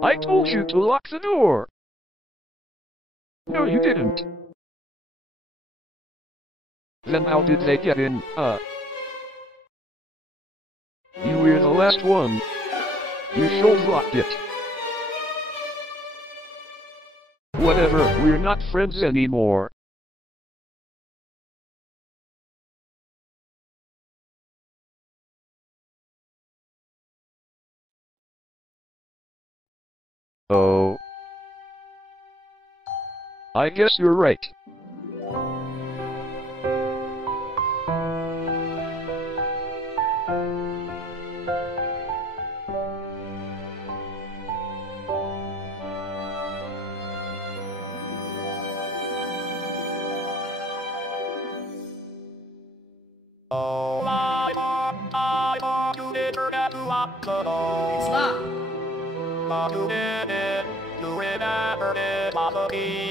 I told you to lock the door. No, you didn't. Then how did they get in? You were the last one. You should locked it. Whatever, we're not friends anymore. Oh. I guess you're right. It's locked.